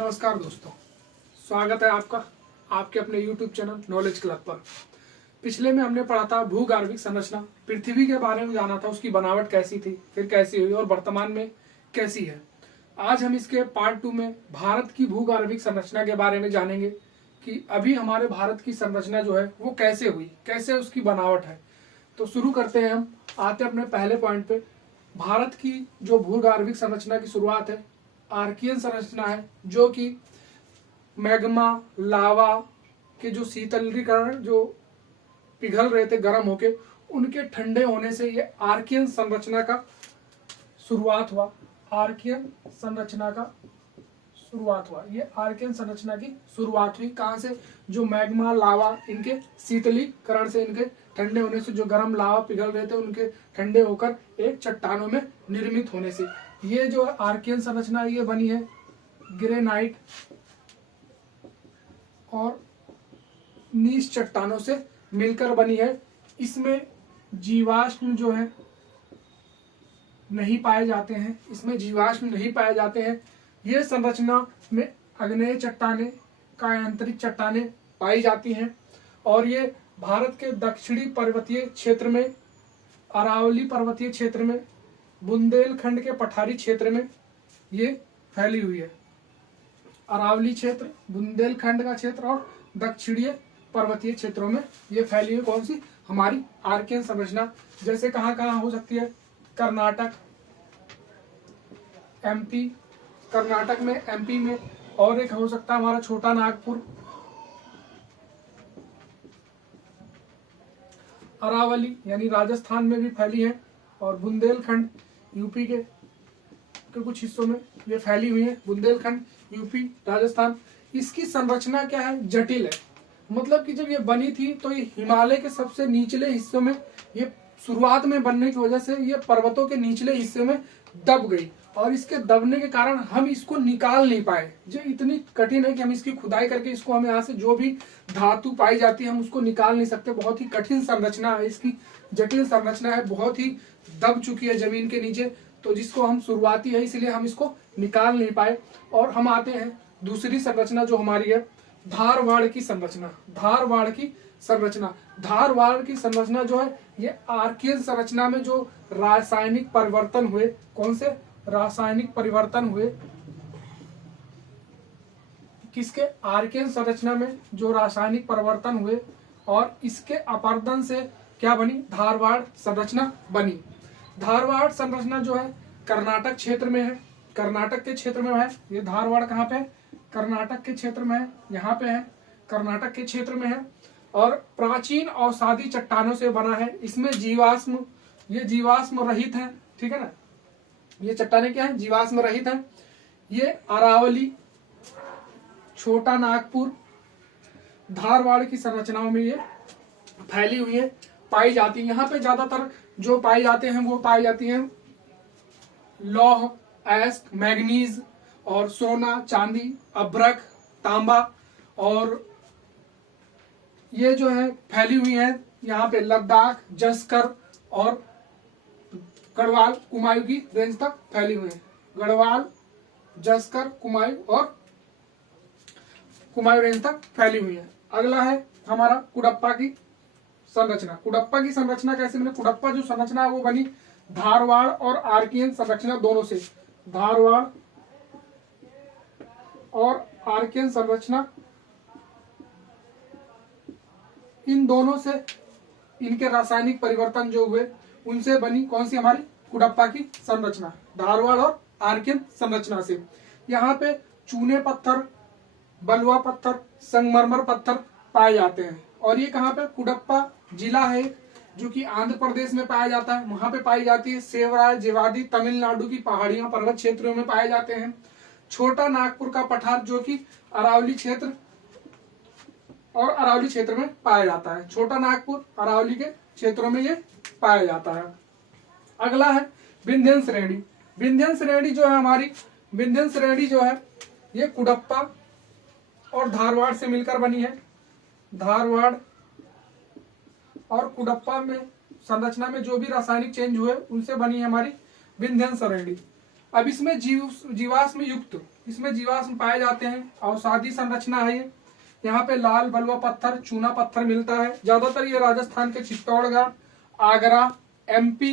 नमस्कार दोस्तों, स्वागत है आपका आपके अपने YouTube चैनल नॉलेज क्लब पर। पिछले में हमने पढ़ा था भूगर्भिक संरचना, पृथ्वी के बारे में जाना था, उसकी बनावट कैसी थी, फिर कैसी हुई और वर्तमान में कैसी है। आज हम इसके पार्ट 2 में भारत की भूगर्भिक संरचना के बारे में जानेंगे कि अभी हमारे भारत की संरचना जो है वो कैसे हुई, कैसे उसकी बनावट है। तो शुरू करते हैं, हम आते हैं अपने पहले पॉइंट पे। भारत की जो भूगर्भिक संरचना की शुरुआत है आर्कियन संरचना है, जो कि मैग्मा लावा के जो शीतलीकरण जो पिघल रहे थे गर्म होके, उनके ठंडे होने से ये आर्कियन संरचना का शुरुआत हुआ। आर्कियन संरचना का शुरुआत हुआ, ये आर्कियन संरचना की शुरुआत हुई कहाँ से? जो मैग्मा लावा, इनके शीतलीकरण से, इनके ठंडे होने से, जो गर्म लावा पिघल रहे थे उनके ठंडे होकर एक चट्टानों में निर्मित होने से ये जो आर्कियन संरचना ये बनी है ग्रेनाइट और नीस चट्टानों से मिलकर बनी है। इसमें जीवाश्म जो है नहीं पाए जाते हैं, इसमें जीवाश्म नहीं पाए जाते हैं। ये संरचना में आग्नेय चट्टानें, कायांतरिक चट्टानें पाई जाती हैं और ये भारत के दक्षिणी पर्वतीय क्षेत्र में, अरावली पर्वतीय क्षेत्र में, बुंदेलखंड के पठारी क्षेत्र में ये फैली हुई है। अरावली क्षेत्र, बुंदेलखंड का क्षेत्र और दक्षिणीय पर्वतीय क्षेत्रों में ये फैली हुई कौन सी? हमारी आर्कियन संरचना। जैसे कहाँ कहाँ हो सकती है? कर्नाटक, एमपी, कर्नाटक में, एमपी में, और एक हो सकता है हमारा छोटा नागपुर, अरावली यानी राजस्थान में भी फैली है, और बुंदेलखंड यूपी के कुछ हिस्सों में ये फैली हुई है। बुंदेलखंड, यूपी, राजस्थान। इसकी संरचना क्या है? जटिल है। मतलब कि जब ये बनी थी तो ये हिमालय के सबसे निचले हिस्सों में, ये शुरुआत में बनने की वजह से ये पर्वतों के निचले हिस्से में दब गई, और इसके दबने के कारण हम इसको निकाल नहीं पाए। जो इतनी कठिन है कि हम इसकी खुदाई करके इसको, हम यहाँ से जो भी धातु पाई जाती है हम उसको निकाल नहीं सकते। बहुत ही कठिन संरचना है इसकी, जटिल संरचना है, बहुत ही दब चुकी है जमीन के नीचे। तो जिसको हम शुरुआती है इसलिए हम इसको निकाल नहीं पाए। और हम आते हैं दूसरी संरचना जो हमारी है धारवाड़ की संरचना। धारवाड़ की संरचना, धारवाड़ की संरचना जो है ये आर्कियन संरचना में जो रासायनिक परिवर्तन हुए, कौन से रासायनिक परिवर्तन हुए? किसके? आर्कियन संरचना में जो रासायनिक परिवर्तन हुए और इसके अपर्दन से क्या बनी? धारवाड़ संरचना बनी। धारवाड़ संरचना जो है कर्नाटक क्षेत्र में है, कर्नाटक के क्षेत्र में है। ये धारवाड़ कहाँ पे है? कर्नाटक के क्षेत्र में है, यहाँ पे है, कर्नाटक के क्षेत्र में है। और प्राचीन औषधि चट्टानों से बना है। इसमें जीवाश्म, ये जीवाश्म रहित है, ठीक है ना। ये चट्टानें क्या है? जीवाश्म रहित है। ये अरावली, छोटा नागपुर, धारवाड़ की संरचनाओं में ये फैली हुई है, पाई जाती है। यहाँ पे ज्यादातर जो पाई जाते हैं वो पाई जाती हैं लौह, एस्क, मैग्नीज और सोना, चांदी, अभ्रक, तांबा, और ये जो है फैली हुई है यहाँ पे लद्दाख, जस्कर और गढ़वाल, कुमायूं की रेंज तक फैली हुई है। गढ़वाल, जस्कर, कुमायूं और कुमायूं रेंज तक फैली हुई है। अगला है हमारा कुडप्पा की संरचना। कुडप्पा की संरचना कैसे बनी? कुडप्पा जो संरचना है वो बनी धारवाड़ और आर्कियन संरचना दोनों से। धारवाड़ और आर्कियन संरचना, इन दोनों से, इनके रासायनिक परिवर्तन जो हुए उनसे बनी कौन सी? हमारी कुडप्पा की संरचना, धारवाड़ और आर्कियन संरचना से। यहाँ पे चूने पत्थर, बलुआ पत्थर, संगमरमर पत्थर पाए जाते हैं। और ये कहाँ पे? कुडप्पा जिला है जो कि आंध्र प्रदेश में पाया जाता है, वहां पे पाई जाती है। सेवराय, जेवादी तमिलनाडु की पहाड़ियां, पर्वत क्षेत्रों में पाए जाते हैं। छोटा नागपुर का पठार जो कि अरावली क्षेत्र और अरावली क्षेत्र में पाया जाता है। छोटा नागपुर, अरावली के क्षेत्रों में ये पाया जाता है। अगला है विंध्यन श्रेणी। विंध्यन श्रेणी जो है हमारी, विंध्यन श्रेणी जो है ये कुडप्पा और धारवाड़ से मिलकर बनी है। धारवाड़ और कुडप्पा में संरचना में जो भी रासायनिक चेंज हुए उनसे बनी है हमारी विंध्यन श्रेणी। अब इसमें जीवाश्म युक्त इसमें जीवाश्म पाए जाते हैं और सादी संरचना है ये। यहाँ पे लाल बलुआ पत्थर, चूना पत्थर मिलता है। ज्यादातर ये राजस्थान के चित्तौड़गढ़, आगरा, एमपी,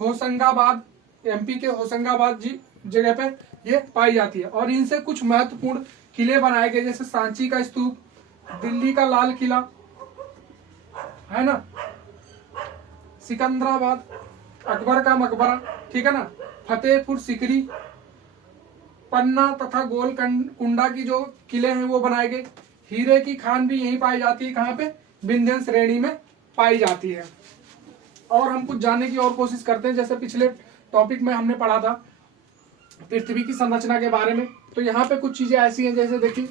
होशंगाबाद, एमपी के होशंगाबाद जी जगह पे ये पाई जाती है। और इनसे कुछ महत्वपूर्ण किले बनाए गए, जैसे सांची का स्तूप, दिल्ली का लाल किला है ना, सिकंदराबाद, अकबर का मकबरा, ठीक है ना, फतेहपुर सिकरी, पन्ना तथा गोलकुंडा की जो किले हैं वो बनाए गए। हीरे की खान भी यहीं पाई जाती है, कहाँ पे, विंध्य श्रेणी में पाई जाती है। और हम कुछ जानने की और कोशिश करते हैं। जैसे पिछले टॉपिक में हमने पढ़ा था पृथ्वी की संरचना के बारे में, तो यहाँ पे कुछ चीजें ऐसी हैं, जैसे देखिए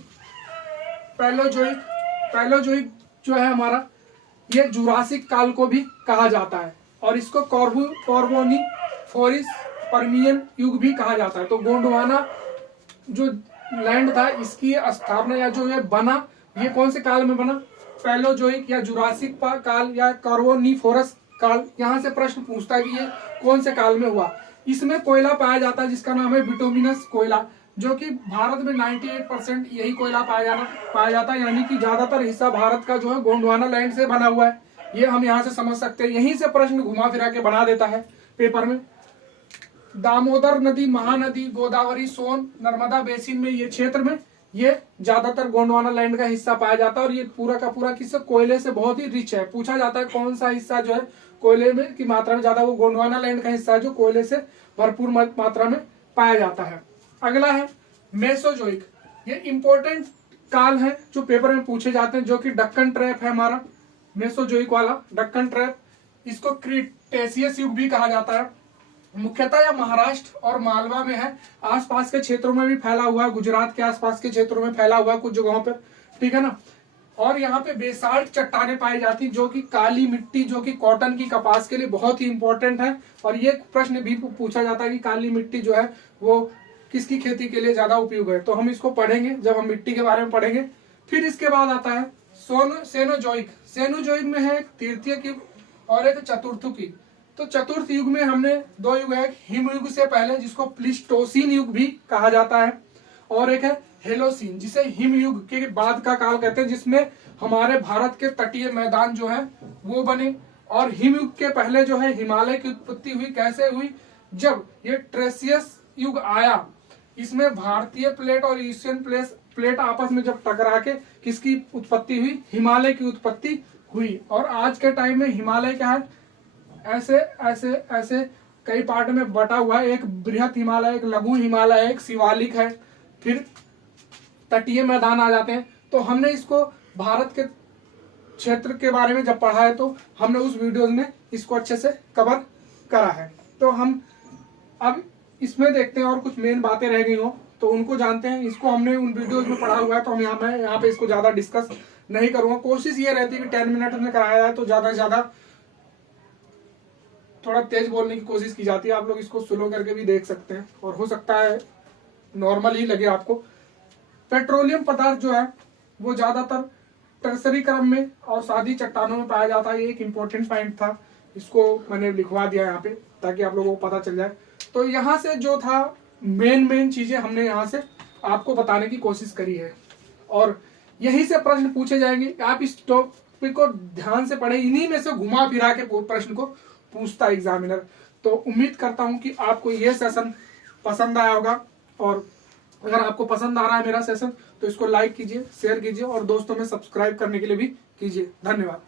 पैलोजोइक जो है हमारा, ये जुरासिक काल को भी कहा जाता है और इसको कार्बोनिफोरस पर्मियन युग भी कहा जाता है। तो गोंडवाना जो लैंड था, इसकी स्थापना या जो ये बना, ये कौन से काल में बना, पैलोजोइक या जुरासिक काल या कार्बोनिफोरस काल। यहाँ से प्रश्न पूछता है कि ये कौन से काल में हुआ। इसमें कोयला पाया जाता है जिसका नाम है बिटुमिनस कोयला, जो कि भारत में 98% यही कोयला पाया जाता है, यानी कि ज्यादातर हिस्सा भारत का जो है गोंडवाना लैंड से बना हुआ है। ये हम यहाँ से समझ सकते हैं। यहीं से प्रश्न घुमा फिरा के बना देता है पेपर में। दामोदर नदी, महानदी, गोदावरी, सोन, नर्मदा बेसिन में, ये क्षेत्र में ये ज्यादातर गोंडवाना लैंड का हिस्सा पाया जाता है। और ये पूरा का पूरा किससे, कोयले से बहुत ही रिच है। पूछा जाता है कौन सा हिस्सा जो है कोयले में की मात्रा में ज्यादा, वो गोंडवाना लैंड का हिस्सा है जो कोयले से भरपूर मात्रा में पाया जाता है। अगला है मेसोजोइक। ये इंपॉर्टेंट काल है जो पेपर में पूछे जाते हैं, जो कि डक्कन ट्रैप है हमारा, मेसोजोइक वाला डक्कन ट्रैप। इसको क्रीटेशियस युग भी कहा जाता है। मुख्यतः यह महाराष्ट्र और मालवा में है, आसपास के क्षेत्रों में भी फैला हुआ है, गुजरात के आसपास के क्षेत्रों में फैला हुआ है कुछ जगहों पर, ठीक है ना। और यहाँ पे बेसाल्ट चट्टानें पाई जाती, जो कि काली मिट्टी, जो कि कॉटन की, कपास के लिए बहुत ही इंपॉर्टेंट है। और ये प्रश्न भी पूछा जाता है कि काली मिट्टी जो है वो किसकी खेती के लिए ज्यादा उपयोग है, तो हम इसको पढ़ेंगे जब हम मिट्टी के बारे में पढ़ेंगे। फिर इसके बाद आता है सेनोजोइक। सेनोजोइक में है एक तृतीय युग और एक चतुर्थ युग। तो चतुर्थ युग में हमने दो युग है, हिमयुग से पहले जिसको प्लीस्टोसीन युग भी कहा जाता है, और एक है हेलोसीन जिसे हिमयुग के बाद का काल कहते हैं, जिसमें हमारे भारत के तटीय मैदान जो है वो बने। और हिमयुग के पहले जो है हिमालय की उत्पत्ति हुई। कैसे हुई, जब ये ट्रेसियस युग आया, इसमें भारतीय प्लेट और एशियन प्लेट आपस में जब टकरा के किसकी उत्पत्ति हुई, हिमालय की उत्पत्ति हुई। और आज के टाइम में हिमालय क्या है, ऐसे ऐसे ऐसे कई पार्ट में बटा हुआ है। एक बृहत हिमालय, एक लघु हिमालय, एक शिवालिक है, फिर तटीय मैदान आ जाते हैं। तो हमने इसको भारत के क्षेत्र के बारे में जब पढ़ा है तो हमने उस वीडियोस में इसको अच्छे से कवर करा है। तो हम अब इसमें देखते हैं और कुछ मेन बातें रह गई हो तो उनको जानते हैं। इसको हमने उन वीडियोस में पढ़ा हुआ है, तो हम यहाँ पे इसको ज्यादा डिस्कस नहीं करूंगा। कोशिश ये रहती है कि 10 मिनट में कराया जाए, तो ज्यादा से ज्यादा थोड़ा तेज बोलने की कोशिश की जाती है। आप लोग इसको स्लो करके भी देख सकते हैं और हो सकता है नॉर्मल ही लगे आपको। पेट्रोलियम पदार्थ जो है वो ज्यादातर टर्सरी क्रम में और सादी चट्टानों में पाया जाता है। ये एक इम्पोर्टेंट पॉइंट था, इसको मैंने लिखवा दिया यहाँ पे ताकि आप लोगों को पता चल जाए। तो यहाँ से जो था मेन चीजें हमने यहाँ से आपको बताने की कोशिश करी है, और यहीं से प्रश्न पूछे जाएंगे। आप इस टॉपिक को ध्यान से पढ़े, इन्हीं में से घुमा फिरा के प्रश्न को पूछता है एग्जामिनर। तो उम्मीद करता हूं कि आपको ये सेशन पसंद आया होगा, और अगर आपको पसंद आ रहा है मेरा सेशन तो इसको लाइक कीजिए, शेयर कीजिए और दोस्तों में सब्सक्राइब करने के लिए भी कीजिए। धन्यवाद।